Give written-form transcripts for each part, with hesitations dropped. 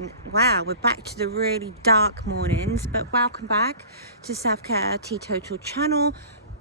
morning. Wow, we're back to the really dark mornings, but welcome back to Self Care Teetotal channel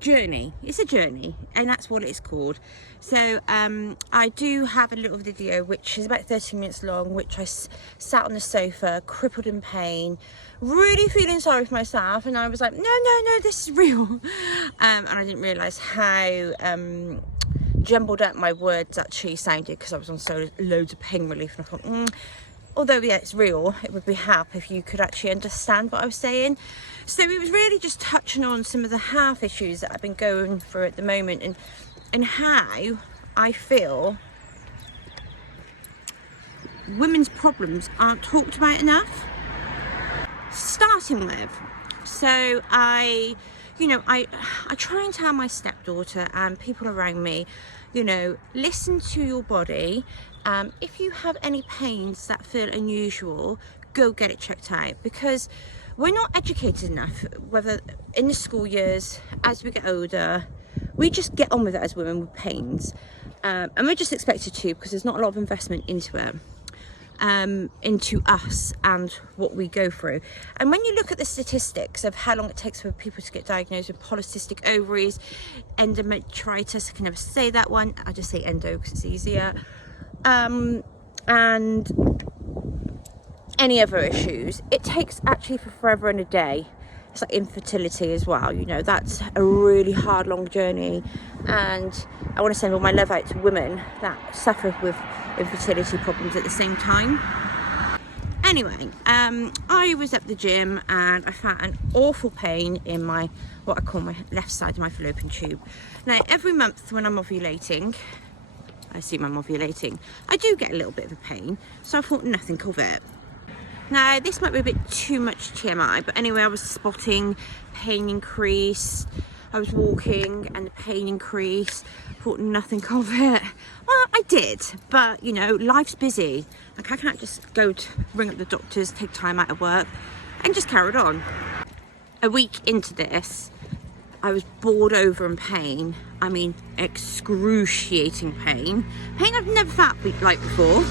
journey. It's a journey, and that's what it's called. So I do have a little video which is about 30 minutes long, which I sat on the sofa, crippled in pain, really feeling sorry for myself, and I was like, no, this is real. And I didn't realise how jumbled up my words actually sounded, because I was on so loads of pain relief, and I thought, although yeah, it's real, it would be help if you could actually understand what I was saying. So it was really just touching on some of the health issues that I've been going through at the moment, and how I feel women's problems aren't talked about enough. Starting with, so I try and tell my stepdaughter and people around me, listen to your body. If you have any pains that feel unusual, go get it checked out, because we're not educated enough, whether in the school years, as we get older, we just get on with it as women with pains, and we're just expected to, because there's not a lot of investment into it, into us and what we go through. And when you look at the statistics of how long it takes for people to get diagnosed with polycystic ovaries, endometritis, I can never say that one, I just say endo because it's easier, and any other issues, it takes actually for forever and a day. It's like infertility as well, that's a really hard, long journey, and I want to send all my love out to women that suffer with infertility problems at the same time. Anyway, I was at the gym and I felt an awful pain in what I call my left side of my fallopian tube. Now, every month when I'm ovulating, I assume I'm ovulating, I do get a little bit of a pain, so I thought nothing of it. Now, this might be a bit too much TMI, but anyway, I was spotting pain increase. I was walking and the pain increased. Thought nothing of it. Well, I did, but life's busy. Like, I can't just go to ring up the doctors, take time out of work, and just carry on. A week into this, I was bored over in pain. I mean, excruciating pain. Pain I've never felt like before.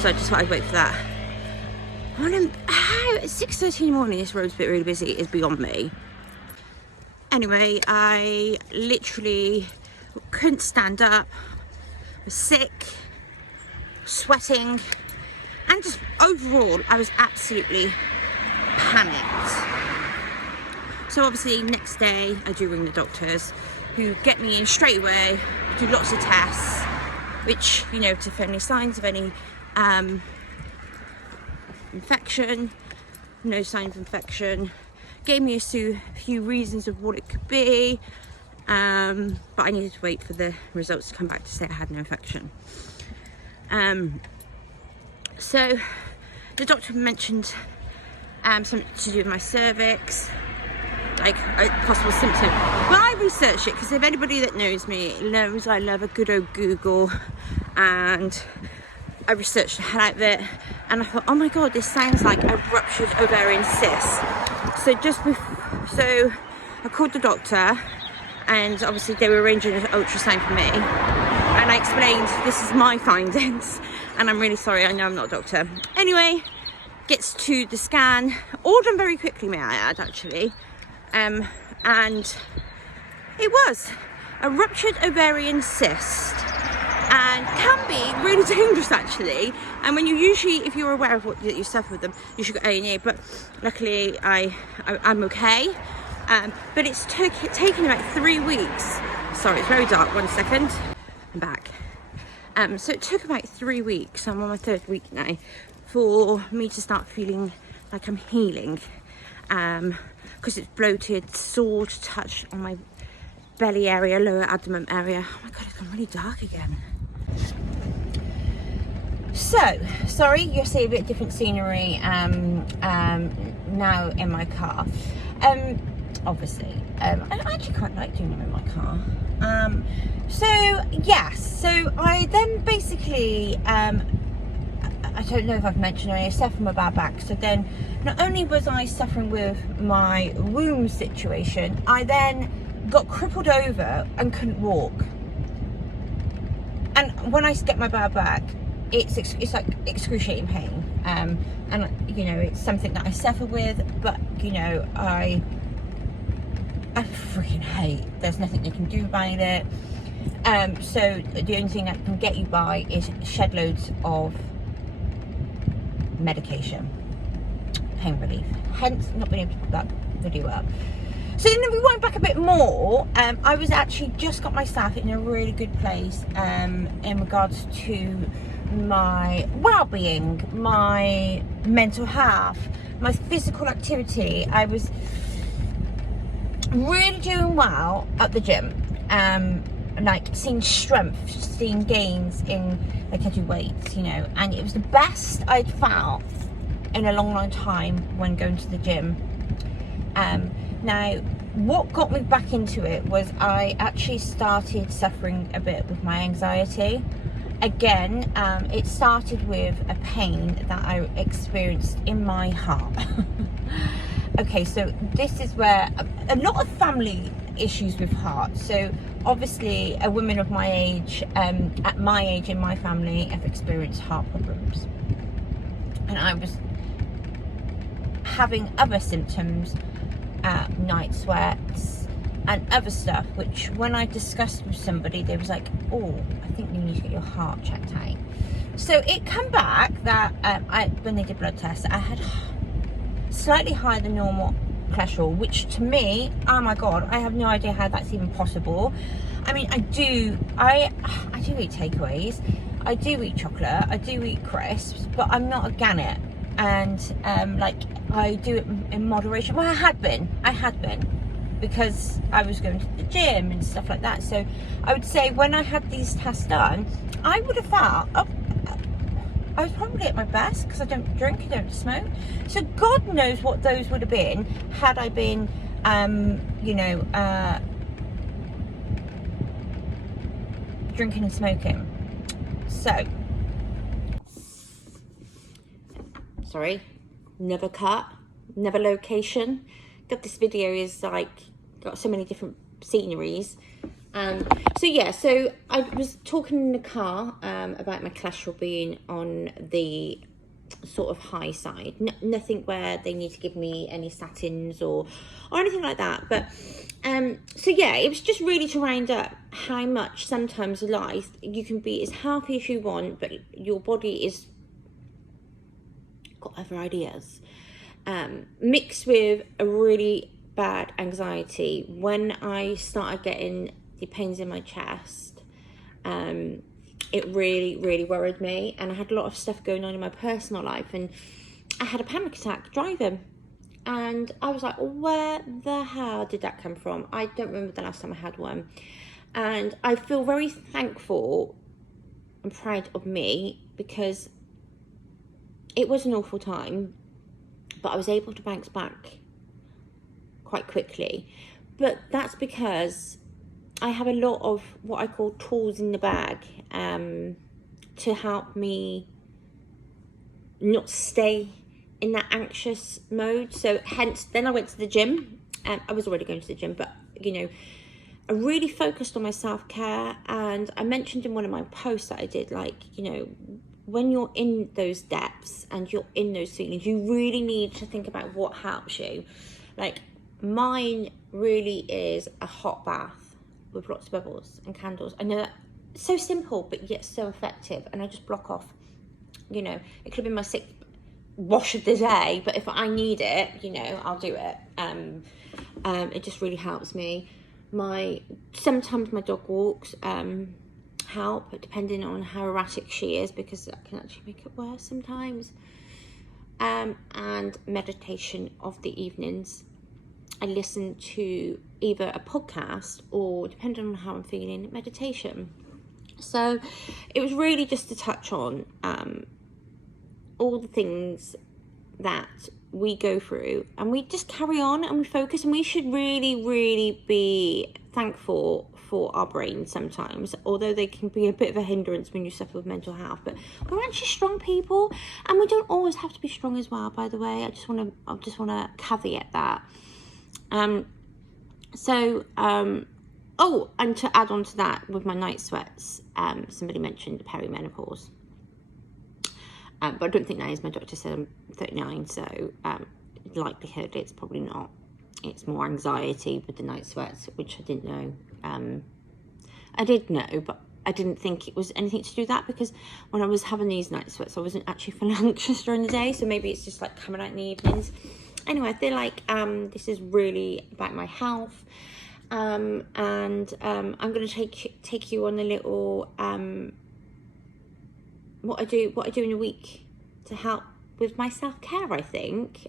So I just thought I'd wait for that. How at 6:30 in the morning this road's bit really busy is beyond me. Anyway, I literally couldn't stand up, was sick, sweating, and just overall I was absolutely panicked. So obviously next day I do ring the doctors, who get me in straight away, do lots of tests, which, to find any signs of any infection, no sign of infection, gave me a few reasons of what it could be, but I needed to wait for the results to come back to say I had no infection. So the doctor mentioned something to do with my cervix, like a possible symptom. Well, I researched it, because if anybody that knows me knows I love a good old Google, and I researched the hell out of it, and I thought, oh my god, this sounds like a ruptured ovarian cyst. So I called the doctor, and obviously they were arranging an ultrasound for me, and I explained this is my findings, and I'm really sorry, I know I'm not a doctor. Anyway, gets to the scan, all done very quickly, may I add, actually, and it was a ruptured ovarian cyst, and can be really dangerous actually. And when if you're aware of what you suffer with them, you should go A&E. But luckily I'm okay. But it's taken about 3 weeks. Sorry, it's very dark. 1 second. I'm back. So it took about 3 weeks. I'm on my 3rd week now, for me to start feeling like I'm healing. Because it's bloated, sore to touch on my belly area, lower abdomen area. Oh my god, it's gone really dark again. So, sorry, you'll see a bit different scenery now in my car. Obviously, I actually quite like doing it in my car. So yes, so I then basically, I don't know if I've mentioned earlier, I suffer from a bad back. So then, not only was I suffering with my womb situation, I then got crippled over and couldn't walk. And when I get my bad back, it's like excruciating pain, and you know, it's something that I suffer with, but you know, I freaking hate. There's nothing you can do about it. So the only thing that can get you by is shed loads of medication, pain relief, hence not being able to put that video up. So then we went back a bit more. I was actually just got myself in a really good place in regards to my well-being, my mental health, my physical activity. I was really doing well at the gym, like seeing strength, seeing gains in, like, I do weights, you know, and it was the best I'd felt in a long time when going to the gym. Now, what got me back into it was I actually started suffering a bit with my anxiety. Again, it started with a pain that I experienced in my heart. Okay, so this is where a lot of family issues with heart. So obviously a woman of my age, at my age in my family, have experienced heart problems. And I was having other symptoms, night sweats and other stuff, which when I discussed with somebody, they was like, oh, I think you need to get your heart checked out. So it come back that when they did blood tests, I had slightly higher than normal cholesterol, which to me, oh my god, I have no idea how that's even possible. I mean, I do eat takeaways, I do eat chocolate, I do eat crisps, but I'm not a gannet. And like, I do it in moderation. Well, I had been because I was going to the gym and stuff like that. So I would say when I had these tests done, I would have felt, I was probably at my best, because I don't drink, I don't smoke. So God knows what those would have been had I been, you know, drinking and smoking. So, sorry, never cut, never location. God, this video is like, got so many different sceneries. So yeah, so I was talking in the car about my cholesterol being on the sort of high side. Nothing where they need to give me any statins or anything like that. But so yeah, it was just really to round up how much sometimes in life you can be as healthy as you want, but your body is got other ideas. Mixed with a really bad anxiety. When I started getting the pains in my chest, it really worried me, and I had a lot of stuff going on in my personal life, and I had a panic attack driving, and I was like, where the hell did that come from? I don't remember the last time I had one. And I feel very thankful and proud of me, because it was an awful time, but I was able to bounce back quite quickly. But that's because I have a lot of what I call tools in the bag, to help me not stay in that anxious mode. So hence, then I went to the gym. I was already going to the gym, but you know, I really focused on my self-care. And I mentioned in one of my posts that I did, like, you know, when you're in those depths and you're in those feelings, you really need to think about what helps you. Like, mine really is a hot bath with lots of bubbles and candles. I know that so simple, but yet so effective. And I just block off, you know, it could have been my 6th wash of the day, but if I need it, you know, I'll do it. It just really helps me. Sometimes my dog walks help, depending on how erratic she is, because that can actually make it worse sometimes. And meditation of the evenings. I listen to either a podcast or, depending on how I'm feeling, meditation. So it was really just to touch on all the things that we go through, and we just carry on and we focus, and we should really be thankful for our brains sometimes, although they can be a bit of a hindrance when you suffer with mental health. But we're actually strong people, and we don't always have to be strong as well, by the way. I just want to caveat that. Oh, and to add on to that, with my night sweats, somebody mentioned perimenopause. but I don't think that is. My doctor said I'm 39, so likelihood it's probably not. It's more anxiety with the night sweats, which I didn't know. I did know, but I didn't think it was anything to do with that, because when I was having these night sweats, I wasn't actually feeling anxious during the day, so maybe it's just like coming out in the evenings. Anyway, I feel like this is really about my health, and I'm going to take you on a little what I do in a week to help with my self-care, I think.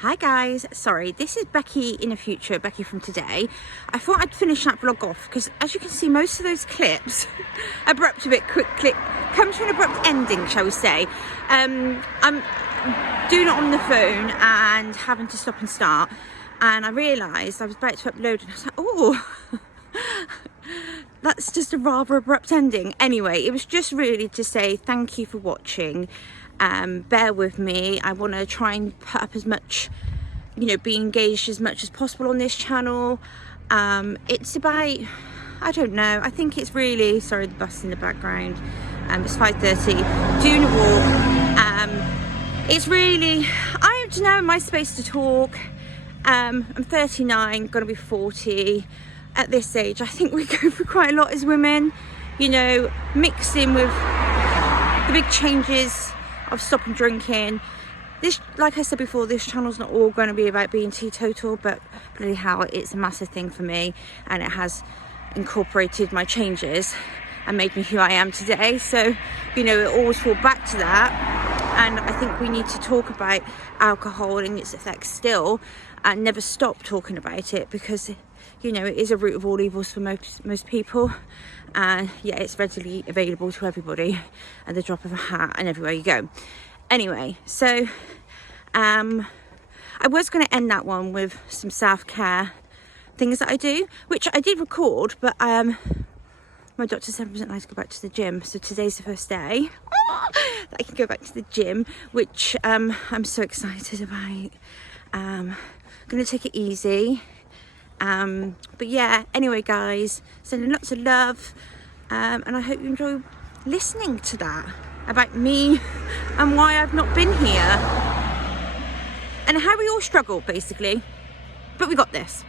Hi guys, sorry, this is Becky in the future, Becky from today. I thought I'd finish that vlog off because, as you can see, most of those clips abrupt a bit quickly, come to an abrupt ending, shall we say. I'm doing it on the phone and having to stop and start, and I realised I was about to upload and I was like, oh, that's just a rather abrupt ending. Anyway, it was just really to say thank you for watching. Bear with me. I want to try and put up as much, you know, be engaged as much as possible on this channel. It's about, I don't know, I think it's really, sorry, the bus in the background, it's 5:30, doing a walk. It's really, I don't know, my space to talk. I'm 39, gonna be 40. At this age, I think we go through quite a lot as women, you know, mixed in with the big changes of stopping drinking. This, like I said before, this channel's not all going to be about being teetotal, but bloody hell, it's a massive thing for me, and it has incorporated my changes and made me who I am today. So, you know, it always falls back to that, and I think we need to talk about alcohol and its effects still, and never stop talking about it, because, you know, it is a root of all evils for most people. And yeah, it's readily available to everybody at the drop of a hat and everywhere you go. Anyway, so I was going to end that one with some self-care things that I do, which I did record, but my doctor said I wasn't allowed to go back to the gym, so today's the first day that I can go back to the gym, which I'm so excited about. I'm going to take it easy. But yeah, anyway guys, sending lots of love, and I hope you enjoy listening to that about me and why I've not been here and how we all struggle basically, but we got this.